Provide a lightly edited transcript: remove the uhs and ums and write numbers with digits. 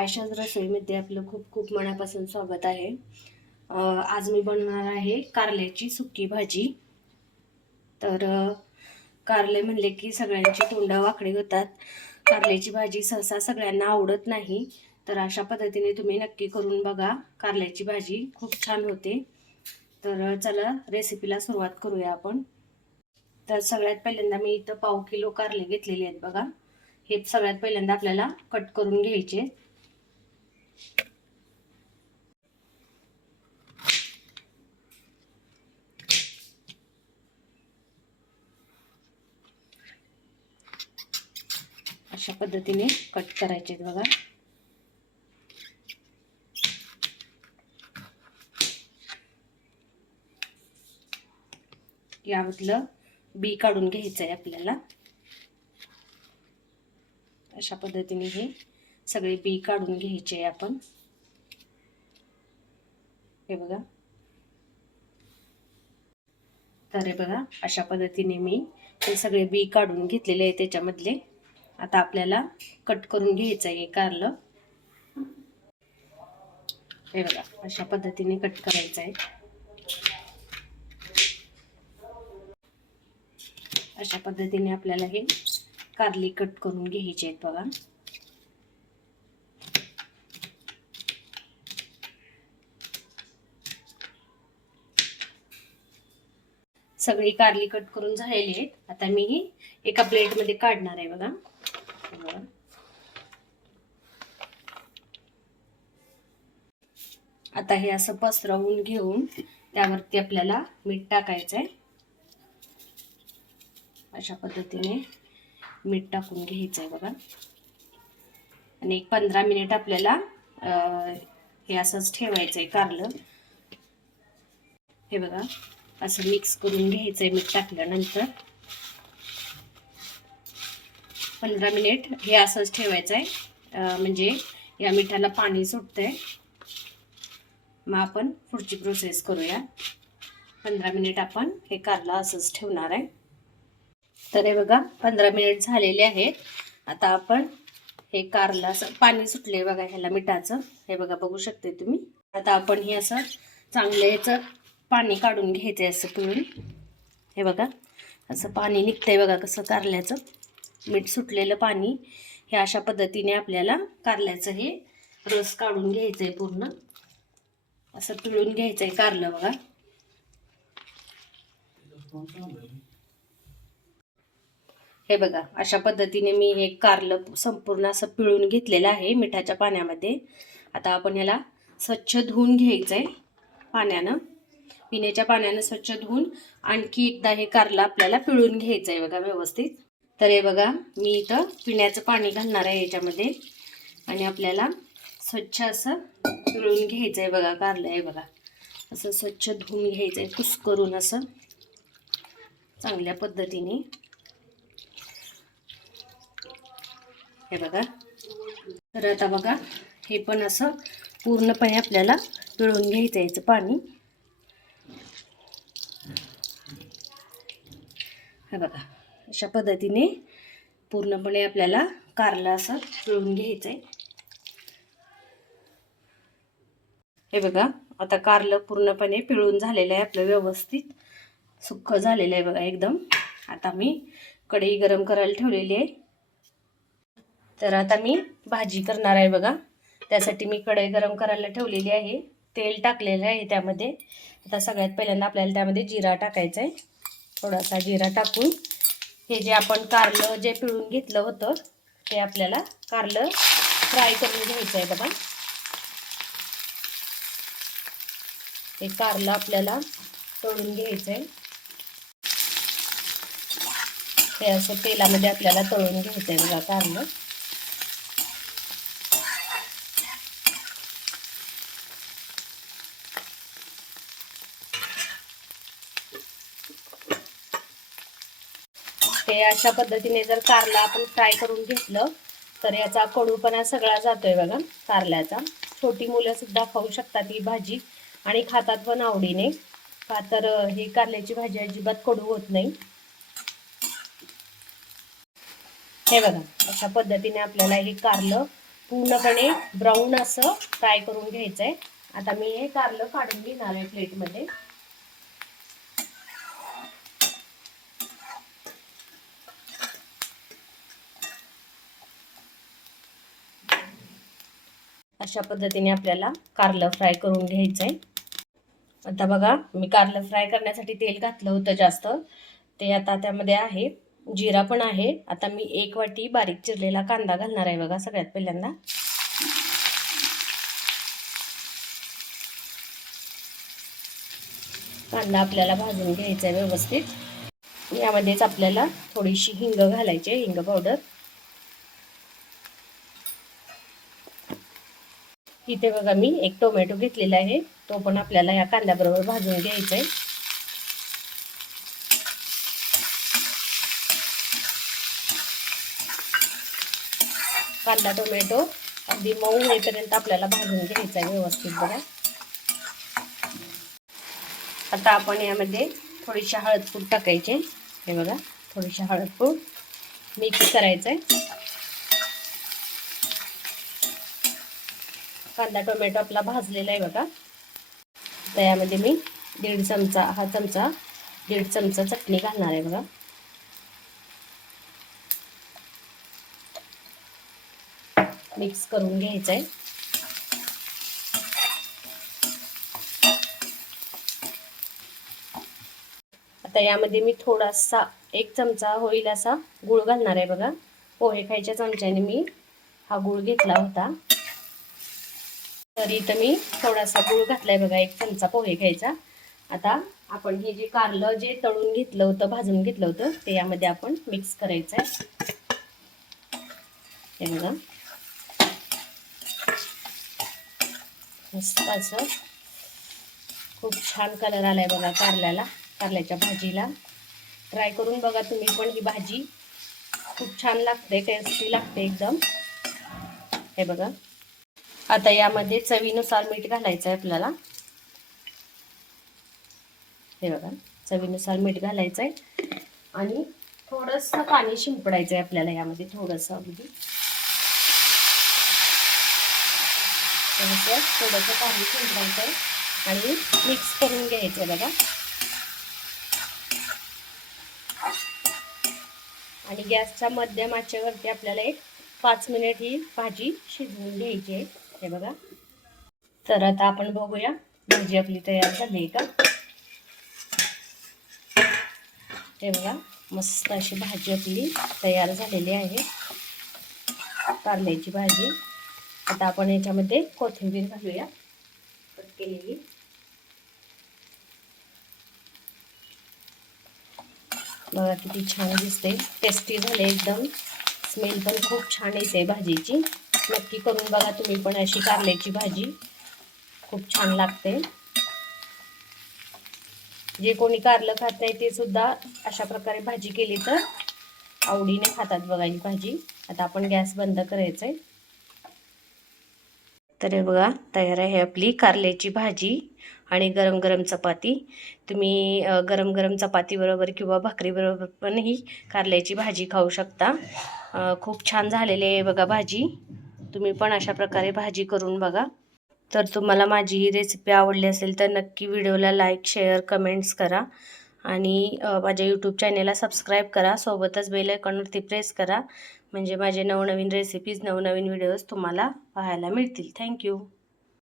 आयशाज रसोईमध्ये आपलं खूप खूप मनापासून स्वागत आहे। आज मी बनवणार आहे कारल्याची सुकी भाजी। तर कारले म्हणले की सगळ्यांची तोंड वाकडी होतात। कारल्याची भाजी सहसा सगळ्यांना आवडत नाही, तर अशा पद्धतीने तुम्ही नक्की करून बघा। कारल्याची भाजी खूप छान होते। तर चला रेसिपीला सुरुवात करूया आपण। तर सगळ्यात पहिल्यांदा मी इथं पाव किलो कारले घेतलेले आहेत बघा। हे सगळ्यात पहिल्यांदा आपल्याला कट करून घ्यायचे। अशा पद्धतीने कट करायचे बघा। यामधलं बी काढून घ्यायचं आहे आपल्याला। अशा पद्धतीने हे सगळे बी काढून घ्यायचे आहे आपण। हे बघा, तर हे बघा अशा पद्धतीने मी हे सगळे बी काढून घेतलेले आहे त्याच्यामधले। आता आपल्याला कट करून घ्यायचं आहे कारलं। हे बघा अशा पद्धतीने कट करायचं आहे। अशा पद्धतीने आपल्याला हे कारली कट करून घ्यायचे आहेत बघा। सगळी कारली कट करून झालेली आहेत। आता मी ही एका प्लेट मध्ये काढणार आहे बघा। आता हे असं पसरवून घेऊन त्यावरती आपल्याला मीठ टाकायचं आहे। अशा पद्धतीने मीठ टाकून घ्यायचं आहे बघा। आणि एक 15 मिनिट आपल्याला हे असंच ठेवायचं आहे कारलं। हे बघा असं मिक्स करून घ्यायचं आहे मीठ टाकल्यानंतर। 15 मिनिट हे असंच ठेवायचं आहे, म्हणजे या मिठाला पाणी सुटतंय। मग आपण पुढची प्रोसेस करूया। 15 मिनिट आपण हे कारलं असंच ठेवणार आहे। तर हे बघा 15 मिनिट झालेले आहेत। आता आपण हे कारलं असं पाणी सुटले बघा ह्याला मिठाचं। हे बघा बघू शकते तुम्ही। आता आपण हे असं चांगलं ह्याचं पाणी काढून घ्यायचंय असं पिळून। हे बघा असं पाणी निघतंय बघा कसं कारल्याचं मीठ सुटलेलं पाणी। हे अशा पद्धतीने आपल्याला कारल्याचं हे रस काढून घ्यायचंय पूर्ण। असं पिळून घ्यायचंय कारलं बघा। हे बघा अशा पद्धतीने मी हे कारलं संपूर्ण असं पिळून घेतलेलं आहे मिठाच्या पाण्यामध्ये। आता आपण याला स्वच्छ धुवून घ्यायचंय पाण्यानं, पिण्याच्या पाण्यानं स्वच्छ धुवून आणखी एकदा हे कारलं आपल्याला पिळून घ्यायचंय बघा व्यवस्थित। तर हे बघा मी इथं पिण्याचं पाणी घालणार आहे याच्यामध्ये आणि आपल्याला स्वच्छ असं पिळून घ्यायचंय बघा कारलं। हे बघा असं स्वच्छ धुवून घ्यायचंय कुस्करून असं चांगल्या पद्धतीने। हे बघा, तर आता बघा हे पण असं पूर्णपणे आपल्याला पिळून घ्यायचं याचं पाणी। हे बघा अशा पद्धतीने पूर्णपणे आपल्याला कारलं असं पिळून घ्यायचंय। हे बघा आता कारलं पूर्णपणे पिळून झालेलं आहे आपलं, व्यवस्थित सुक्क झालेलं आहे बघा एकदम। आता मी कढई गरम करायला ठेवलेली आहे। तर आता मी भाजी करणार आहे बघा। त्यासाठी मी कढई गरम करायला ठेवलेली आहे, तेल टाकलेलं आहे त्यामध्ये। आता सगळ्यात पहिल्यांदा आपल्याला त्यामध्ये जिरा टाकायचा आहे। थोडासा जिरा टाकून हे जे आपण कारलं जे पिळून घेतलं होतं ते आपल्याला कारलं फ्राय करून घ्यायचं आहे बघा। हे कारलं आपल्याला तळून घ्यायचं आहे। हे असं तेलामध्ये आपल्याला तळून घ्यायचं आहे बघा कारलं। हे अशा पद्धतीने जर कारलं आपण फ्राय करून घेतलं तर याचा कडूपणा सगळा जातोय बघा कारल्याचा। छोटी मुलं सुद्धा खाऊ शकतात ही भाजी आणि खातात पण आवडीने, का तर ही कारल्याची भाजी अजिबात कडू होत नाही। हे बघा अशा पद्धतीने आपल्याला हे कारलं पूर्णपणे ब्राऊन असं फ्राय करून घ्यायचं आहे. आता मी हे कारलं काढून घेणार आहे प्लेटमध्ये. अशा पद्धतीने आपल्याला कारलं फ्राय करून घ्यायचं आहे. आता बघा, मी कारलं फ्राय करण्यासाठी तेल घातलं होतं जास्त, ते आता त्यामध्ये आहे. जिरा पण आहे. आता मी 1 वाटी बारीक चिरलेला कांदा घालणार आहे बघा सगळ्यात पहिल्यांदा. कांदा आपल्याला भाजून घ्यायचा आहे व्यवस्थित. यामध्येच आपल्याला थोडीशी हिंग घालायची आहे, हिंग पावडर. इथे बघा मी 1 टोमॅटो घेतलेला आहे, तो पण आपल्याला या कांद्याबरोबर भाजून घ्यायचा आहे. कांदा टोमॅटो अगदी मऊ होईपर्यंत आपल्याला भाजून घ्यायचा आहे व्यवस्थित बघा. आता आपण यामध्ये थोडीशी हळदपूड टाकायची. हे बघा, थोडीशी हळदपूड मिक्स करायचं आहे. कांदा टोमॅटो आपला भाजलेला आहे बघा. तर यामध्ये मी 1.5 चमचा चटणी घालणार आहे बघा. मिक्स करून घ्यायचं आहे. आता यामध्ये मी थोडासा 1 चमचा होईल असा गूळ घालणार आहे बघा. पोहे खायच्या चमच्याने मी हा गूळ घेतला होता. तर इथं मी थोडासा गूळ घातलाय बघा, 1 चमचा पोहे खायचा. आता आपण हे जे कारलं जे तळून घेतलं होतं, भाजून घेतलं होतं, ते यामध्ये आपण मिक्स करायचं आहे. हे बघा, मस्त असं खूप छान कलर आलाय बघा कारल्याला, कारल्याच्या भाजीला. ट्राय करून बघा तुम्ही पण ही भाजी, खूप छान लागते, टेस्टी लागते एकदम. हे बघा, आता यामध्ये चवीनुसार मीठ घालायचं आहे आपल्याला. हे बघा, चवीनुसार मीठ घालायचं आहे आणि थोडंसं पाणी शिंपडायचं आहे आपल्याला यामध्ये, थोडंसं अगदी थोडंसं पाणी शिंपडायचं आहे आणि मिक्स करून घ्यायचं आहे बघा. आणि गॅसच्या मध्यम आचेवरती आपल्याला 5 मिनिट ही भाजी शिजवून घ्यायची आहे. हे बघा, तर आता आपण बघूया भाजी आपली तयार झाली आहे का. हे बघा, मस्त अशी भाजी आपली तयार झालेली आहे, कारल्याची भाजी. आता आपण याच्यामध्ये कोथिंबीर घालूया कट केलेली. बघा किती छान दिसते, टेस्टी झाले एकदम. स्मेल पण खूप छान येते भाजीची. नक्की करून बघा तुम्ही पण अशी कारल्याची भाजी, खूप छान लागते. जे कोणी कारलं खात नाही ते सुद्धा अशा प्रकारे भाजी केली तर आवडीने खातात बघा ही भाजी. आता आपण गॅस बंद करायचा आहे. तर हे बघा, तयार आहे आपली कारल्याची भाजी आणि गरम गरम चपाती. तुम्ही गरम गरम चपातीबरोबर किंवा भाकरीबरोबर पण ही कारल्याची भाजी खाऊ शकता. खूप छान झालेली आहे बघा भाजी. तुम्ही पण अशा प्रकारे भाजी करून बघा. तर तुम्हाला माझी ही रेसिपी आवडली असेल तर नक्की व्हिडिओला लाईक, शेअर, कमेंट्स करा आणि माझ्या यूट्यूब चॅनेलला सबस्क्राईब करा. सोबतच बेल आयकॉनवरती प्रेस करा, म्हणजे माझे नवनवीन रेसिपीज, नवनवीन व्हिडिओज तुम्हाला पाहायला मिळतील. थँक्यू.